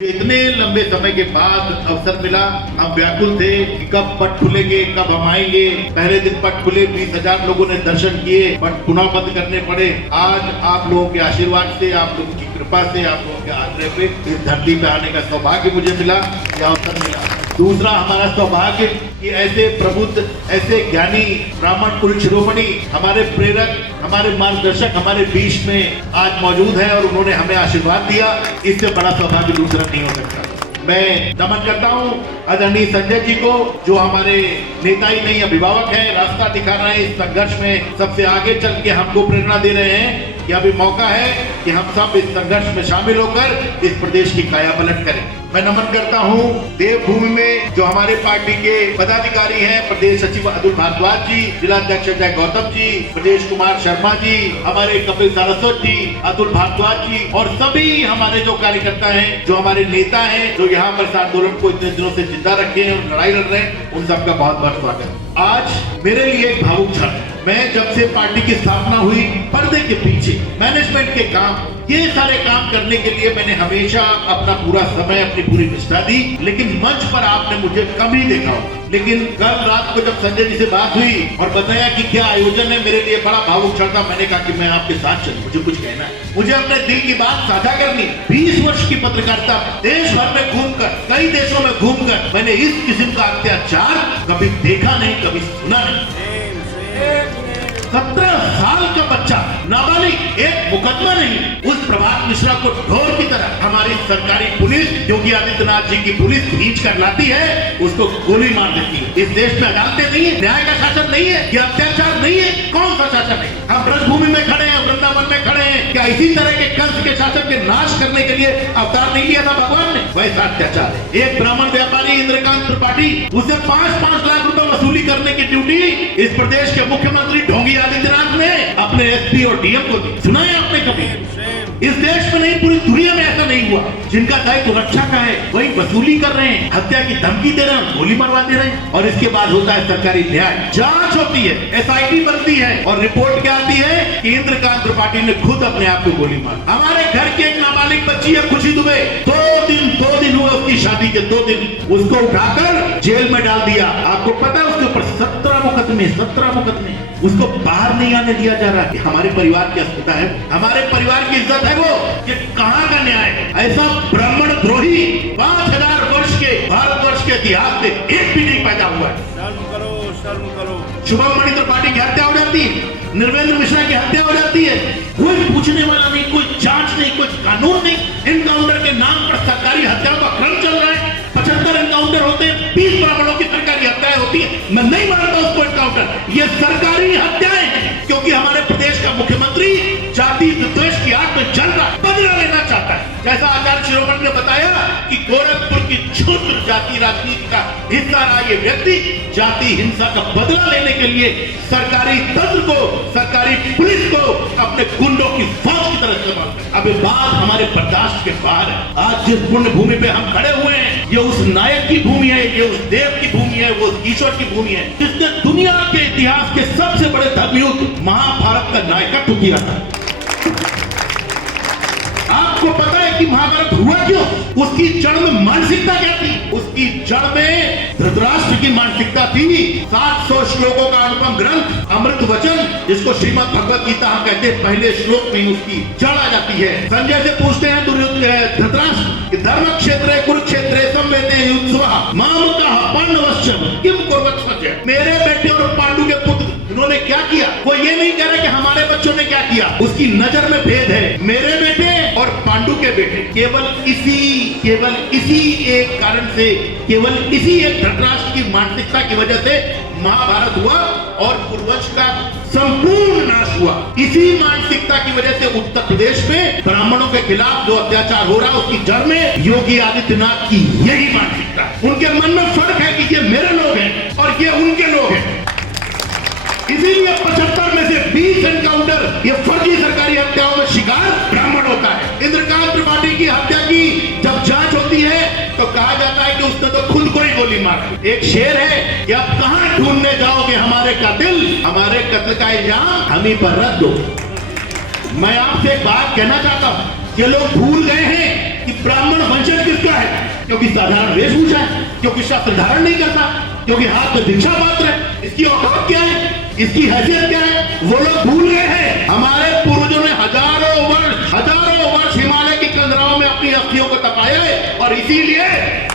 इतने लंबे समय के बाद अवसर मिला, हम व्याकुल थे कि कब पट खुलेंगे, कब हम आएंगे। पहले दिन पट खुले, 20,000 लोगों ने दर्शन किए, पट पुनः बंद करने पड़े। आज आप लोगों के आशीर्वाद से, आप लोगों की कृपा से, आप लोगों के आग्रह पे इस धरती पे आने का सौभाग्य मुझे मिला, यह अवसर मिला। दूसरा हमारा सौभाग्य कि ऐसे प्रबुद्ध, ऐसे ज्ञानी ब्राह्मण कुल शिरोमणि, हमारे प्रेरक, हमारे मार्गदर्शक हमारे बीच में आज मौजूद हैं और उन्होंने हमें आशीर्वाद दिया। इससे बड़ा सौभाग्य दूसरा नहीं हो सकता। मैं नमन करता हूं आदरणीय संजय जी को, जो हमारे नेता ही नहीं अभिभावक हैं, रास्ता दिखा रहे हैं। इस संघर्ष में सबसे आगे चल के हमको प्रेरणा दे रहे हैं कि अभी मौका है कि हम सब इस संघर्ष में शामिल होकर इस प्रदेश की काया पलट करें। मैं नमन करता हूं देवभूमि में जो हमारे पार्टी के पदाधिकारी हैं, प्रदेश सचिव अतुल भारद्वाज जी, जिलाध्यक्ष अजय गौतम जी, प्रदेश कुमार शर्मा जी, हमारे कपिल सारस्वत जी, अतुल भारद्वाज जी और सभी हमारे जो कार्यकर्ता हैं, जो हमारे नेता हैं, जो यहाँ पर इस आंदोलन को इतने दिनों से जिंदा रखे हैं और लड़ाई लड़ रहे हैं, उन सबका बहुत बहुत स्वागत। आज मेरे लिए एक भावुक क्षण है। मैं जब से पार्टी की स्थापना हुई, पर्दे के पीछे मैनेजमेंट के काम, ये सारे काम करने के लिए मैंने हमेशा अपना पूरा समय, अपनी पूरी निष्ठा दी, लेकिन मंच पर आपने मुझे कम ही देखा हो। लेकिन कल रात को जब संजय जी से बात हुई और बताया कि क्या आयोजन है, मेरे लिए बड़ा भावुक क्षण था। मैंने कहा कि मैं आपके साथ चलूं, मुझे कुछ कहना है, मुझे अपने दिल की बात साझा करनी। 20 वर्ष की पत्रकारिता, देश भर में घूमकर, कई देशों में घूमकर मैंने इस किस्म का अत्याचार कभी देखा नहीं, कभी सुना नहीं। 17 साल का बच्चा, नाबालिग, एक मुकदमा नहीं, उस प्रभात मिश्रा को ढोर की तरह हमारी सरकारी पुलिस, योगी आदित्यनाथ जी की पुलिस खींच कर लाती है, उसको गोली मार देती है। इस देश में अदालतें नहीं है, न्याय का शासन नहीं है, ये अत्याचार नहीं है। कौन सा शासन है? हम ब्रजभूमि में खड़े हैं, वृंदावन में खड़े हैं। क्या इसी तरह के कंस के शासन के नाश करने के लिए अवतार नहीं लिया था भगवान ने? वैसा अत्याचार है। एक ब्राह्मण व्यापारी इंद्रकांत त्रिपाठी, उसे 5-5 लाख रुपए वसूली करने की ड्यूटी इस प्रदेश के मुख्यमंत्री योगी आदित्यनाथ ने अपने एसपी और डीएम को दी। सुना है आपने कभी? इस देश में नहीं, पूरी दुनिया में ऐसा नहीं हुआ। जिनका दायित्व रक्षा का है वही वसूली कर रहे हैं, हत्या की धमकी दे रहे हैं, गोली मरवा दे रहे हैं। और इसके बाद होता है सरकारी न्याय, जांच होती है, एसआईटी बनती है और रिपोर्ट क्या आती है कि इंद्रकांत त्रिपाठी ने खुद अपने आप को गोली मारी। हमारे घर की एक नाबालिग बच्ची है खुशी दुबे, 2 दिन हुआ उसकी शादी के, 2 दिन उसको उठाकर जेल में डाल दिया। आपको पता है उसके ऊपर 17 मुकदमे, उसको बाहर नहीं आने दिया जा रहा है। हमारे परिवार की अस्मिता है, हमारे परिवार की इज्जत है वो। ये कहाँ का न्याय है? ऐसा ब्राह्मण द्रोही 5000 वर्ष के भारतवर्ष के इतिहास से एक भी नहीं पैदा हुआ है। शर्म करो। शुभम मणि त्रिपाठी की हत्या हो जाती है, निर्वेंद्र मिश्रा की हत्या हो जाती है, कोई पूछने वाला नहीं, कोई जांच नहीं, कोई कानून नहीं। इनकाउंटर के नाम पर सरकारी हत्याओं का क्रम चल रहा है। 75 एनकाउंटर होते हैं, 20 ब्राह्मणों की सरकारी हत्याएं होती है। मैं नहीं मानता उसको एनकाउंटर, ये सरकारी हत्याएं हैं, क्योंकि हमारे प्रदेश का मुख्यमंत्री जाति विद्वेष की आग में जल रहा है, बदला लेना चाहता है। जैसा आचार्य शिरोमणि ने बताया कि गोरखपुर की क्षुद्र जाति राजनीति का हिस्सा रहा ये व्यक्ति जाति हिंसा का बदला लेने के लिए सरकारी तंत्र को, सरकारी पुलिस को अपने गुंडों की फौज की तरह इस्तेमाल कर। अब बात हमारे बर्दाश्त के बाहर है। आज जिस पुण्य भूमि पे हम खड़े हुए हैं, ये उस नायक की भूमि है, ये उस देव की भूमि है, वो उस ईश्वर की भूमि है जिसने दुनिया के इतिहास के सबसे बड़े धर्मयुद्ध महाभारत का नायकत्व किया था। आपको पता है कि महाभारत हुआ क्यों? उसकी जड़ में मानसिकता क्या थी? उसकी जड़ में धृतराष्ट्र की मानसिकता थी। 700 श्लोकों का अनुपम ग्रंथ अमृत वचन, जिसको श्रीमद् भगवत गीता हम कहते हैं, पहले श्लोक में उसकी जड़ आ जाती है। संजय से पूछते हैं धृतराष्ट्र, धर्म क्षेत्र कुरुक्षेत्र संवेदे युत्सवः मामकः पांडवश्च किम कुर्वत्स्व। मेरे बेटे और पांडु के पुत्र उन्होंने क्या किया? वो ये नहीं कह रहे कि हमारे बच्चों ने क्या किया। उसकी नजर में भेद है, मेरे बेटे और पांडु के बेटे। केवल इसी एक कारण से, केवल इसी एक धृतराष्ट्र की मानसिकता की वजह से महाभारत हुआ और पूर्वज का संपूर्ण नाश हुआ। इसी मानसिकता की वजह से उत्तर प्रदेश में ब्राह्मणों के खिलाफ जो अत्याचार हो रहा है, उसकी जड़ में योगी आदित्यनाथ की यही मानसिकता है। उनके मन में फर्क है कि ये मेरे लोग हैं और ये उनके लोग हैं। इसीलिए 75 में से 20 एनकाउंटर, ये फर्जी सरकारी हत्याओं में शिकार ब्राह्मण होता है। इंद्रकांत त्रिपाठी की हत्या की जब जांच होती है तो कहा जाता है कि उसने तो खुद को ही गोली मारी। एक शेर है कि अब कहां ढूंढने जाओगे हमारे कातिल, हमारे कत्ल का इल्जाम हम ही पर रख दो। मैं आपसे एक बात कहना चाहता हूं, ये लोग भूल गए हैं कि ब्राह्मण वंशज किसका है, क्योंकि साधारण वेशभूषा है, क्योंकि शस्त्र धारण नहीं करता, क्योंकि हाथ में भिक्षा पात्र है। इसकी औकात क्या है, इसकी हैसियत क्या है, वो लोग भूल गए हैं। हमारे पूर्वजों ने हजारों वर्ष हिमालय की कंदराओं में अपनी अस्थियों को तपाया है, और इसीलिए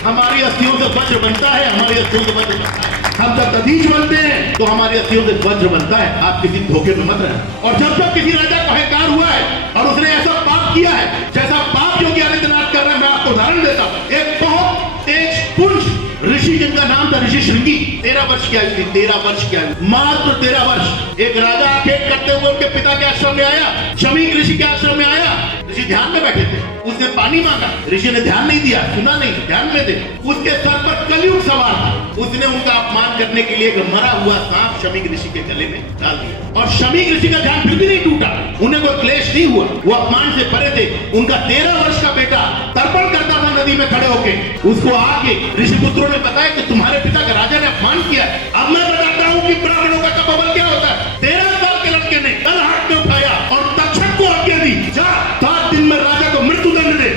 हमारी अस्थियों से वज्र बनता है, हमारी अस्थियों से वज्र बनता है। हम जब दधीच बनते हैं तो हमारी अस्थियों से वज्र बनता है। आप किसी धोखे में मत रहना। और जब किसी राजा को अहंकार हुआ है और उसने ऐसा पाप किया है जैसा पाप योगी आदित्यनाथ कर रहे हैं, मैं आपको उदाहरण देता हूं। एक बहुत तेज पुंज ऋषि जिनका नाम था ऋषि श्रृंगी, 13 वर्ष की आयु थी, 13 वर्ष की आयु, मात्र 13 वर्ष। एक राजा आखेट करते हुए उनके पिता के आश्रम में आया, शमीक ऋषि के आश्रम में आया। ऋषि ध्यान में बैठे थे, उसने पानी मांगा, ऋषि ने ध्यान नहीं दिया, सुना नहीं, ध्यान में थे। उसके सर पर कलयुग सवार था। उसने उनका अपमान करने के लिए एक मरा हुआ सांप शमीक ऋषि के गले में डाल दिया, और शमीक ऋषि का ध्यान फिर भी नहीं टूटा, उन्हें कोई क्लेश नहीं हुआ, वो अपमान से परे थे। उनका 13 वर्ष का बेटा तर्पण करता था नदी में खड़े होके, उसको आके ऋषि पुत्रों ने बताया कि तुम्हारे पिता का राजा ने अपमान किया। अब मैं बताता हूँ कि ब्राह्मणों का कपबल क्या होता है। 13 साल के लड़के ने कल हाथ में उठाया और तक्षक को आज्ञा दी, जा 7 दिन में राजा को मृत्यु दंड दे।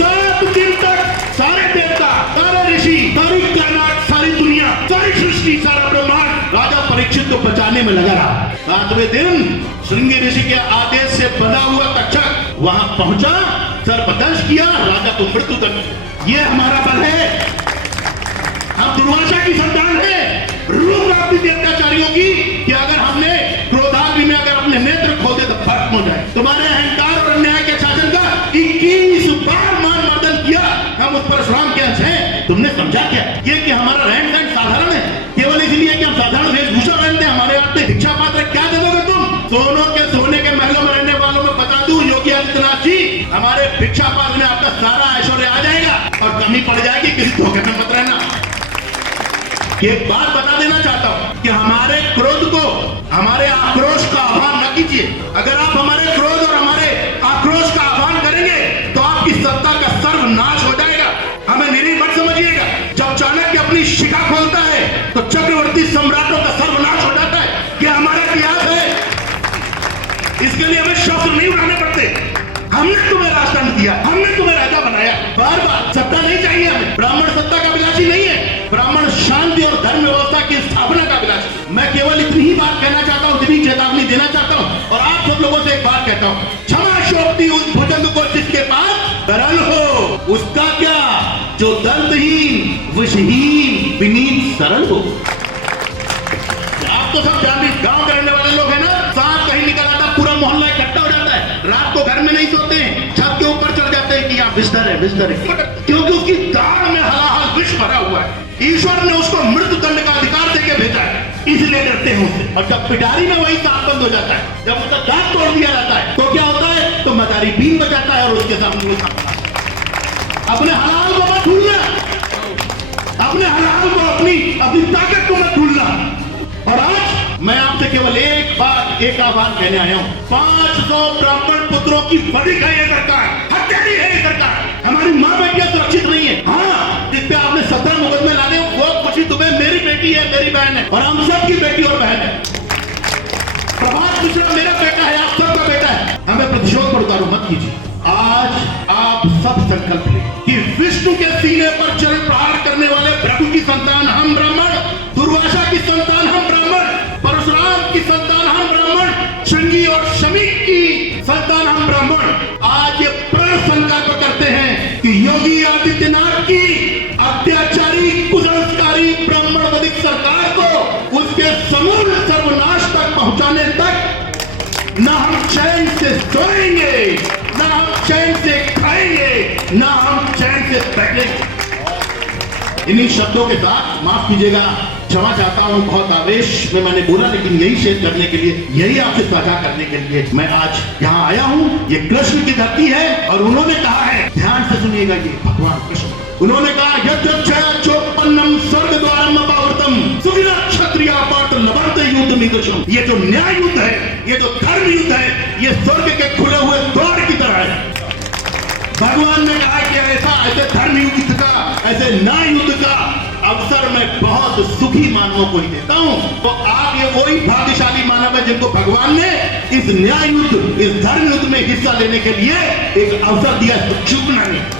7 दिन तक सारे देवता, सारे ऋषि, सारी कायनात, सारी दुनिया, सारी सृष्टि, सारा ब्रह्मांड राजा परीक्षित को बचाने में लगा रहा। 7वें दिन श्रृंगी ऋषि के आदेश से बना हुआ तक्षक वहां पहुंचा, सर्पदंश किया, राजा को मृत्यु दंड। ये हमारा बल है। हम दुर्वासा की संतान है, रूप प्राप्ति थी अत्याचारियों की कि अगर हमने क्रोधाग्नि में अगर अपने नेत्र खो दे तो भस्म हो जाए। तुम्हारे अहंकार और अन्याय के शासन का 21 बार मान मर्दन किया। हम उस परशुराम के अंश हैं। तुमने समझा क्या ये कि हमारा रहन सहन साधारण है, केवल इसलिए कि हम साधारण वेशभूषा पहनते हैं। हमारे हाथ में भिक्षा पात्र क्या दे दोगे तुम? सोने के महलों में रहने वालों में बता दूं, योगी आदित्यनाथ जी, हमारे भिक्षा पात्र में आपका सारा ऐश्वर्य आ जाएगा और कमी पड़ जाएगी। किसी धोखे में मत रहना। एक बात बता देना चाहता हूं कि हमारे क्रोध को, हमारे आक्रोश का आह्वान न कीजिए। अगर आप हमारे क्रोध और हमारे आक्रोश का आह्वान करेंगे तो आपकी सत्ता का सर्वनाश हो जाएगा। हमें निरीह मत समझिएगा। जब चाणक्य अपनी शिखा खोलता है तो चक्रवर्ती सम्राटों का सर्वनाश हो जाता है। यह हमारा इतिहास है। इसके लिए हमें शस्त्र नहीं उठाने पड़ते। हमने तुम्हें राजदंड दिया, हमने तुम्हें राजा बनाया। बार बार सत्ता नहीं चाहिए हमें। ब्राह्मण सत्ता का अभिलाषी नहीं है, ब्राह्मण शांति और धर्म व्यवस्था की स्थापना का अभिलाषी। मैं केवल इतनी ही बात कहना चाहता हूँ, इतनी चेतावनी देना चाहता हूँ, और आप सब लोगों से एक बात कहता हूँ, क्षमा शोभती उस भुजंग को जिसके पास बरल हो। उसका क्या जो दंतहीन, विषहीन, विनीत, सरल हो। आप तो सब जानते, गांव के रहने वाले लोग हैं ना, सांप कहीं निकल आता, पूरा मोहल्ला इकट्ठा हो जाता है। रात को घर में नहीं सोते हैं, छत के ऊपर चढ़ जाते हैं कि यहाँ बिस्तर है, बिस्तर है, क्योंकि उसकी दाढ़ में हलाहल विष भरा हुआ है। ईश्वर ने उसको मृत्यु दंड का अधिकार देके भेजा है, इसलिए डरते हैं उससे। और जब पिटारी में वही सांप बंद हो जाता है, जब उसका दांत तोड़ दिया जाता है तो क्या होता है, तो मदारी बीन बजाता है और उसके सामने वो सांप। अपने हलाल को मत भूलना, अपने हलाल को, अपनी ताकत को मत भूलना। और आज मैं आपसे केवल एक बात, एक आह्वान कहने आया हूं। 500 ब्राह्मण पुत्रों की बलिक है ये सरकार, हत्यारी है ये सरकार। हमारी मां बेटियां सुरक्षित नहीं है। हाँ, जिस पे आपने 17 मुकदमे लाने, वो खुशी तुम्हें मेरी बेटी है, मेरी बहन है, और हम सबकी बेटी और बहन है। प्रभात मिश्रा मेरा बेटा है, आप सबका बेटा है। हमें प्रतिशोध पर उतारो मत कीजिए। आज आप सब संकल्प लें कि विष्णु के सीने पर चरण प्रहार करने वाले भृगु की संतान हम ब्राह्मण, दुर्वासा की संतान हम ब्राह्मण, परशुराम की संतान हम ब्राह्मण, श्रृंगी और शमीक की संतान हम ब्राह्मण। आज ये प्रण संकल्प करते हैं कि योगी आदित्यनाथ की अत्याचारी, कुसंस्कारी ब्राह्मणवादी सरकार को उसके समूल सर्वनाश तक पहुंचाने तक न हम चैन से सोएंगे, न हम चैन से खाएंगे, न हम चैन से बैठेंगे। इन्हीं शब्दों के साथ, माफ कीजिएगा, क्षमा चाहता हूं, बहुत आवेश में मैंने बोला, लेकिन यही शेयर करने के लिए, यही आपसे साझा करने के लिए मैं आज यहाँ आया हूं। ये कृष्ण की धरती है और उन्होंने कहा है, ध्यान से सुनिएगा, ये भगवान कृष्ण, उन्होंने कहा, यद्यक्षयोपन्नम स्वर्ग द्वारम अपावृतम सुखिना क्षत्रिया पार्थ लभन्ते युद्ध निकृष्टम। ये जो न्याय युद्ध है, ये जो धर्म युद्ध है, ये स्वर्ग के खुले हुए द्वार की तरह है। भगवान ने कहा कि ऐसे धर्म युद्ध का, ऐसे न्याय युद्ध का अवसर मैं बहुत सुखी मानवों को ही देता हूँ। तो आप ये वही भाग्यशाली मानव है जिनको भगवान ने इस न्याय युद्ध, इस धर्म युद्ध में हिस्सा लेने के लिए एक अवसर दिया, इसको चूकना नहीं।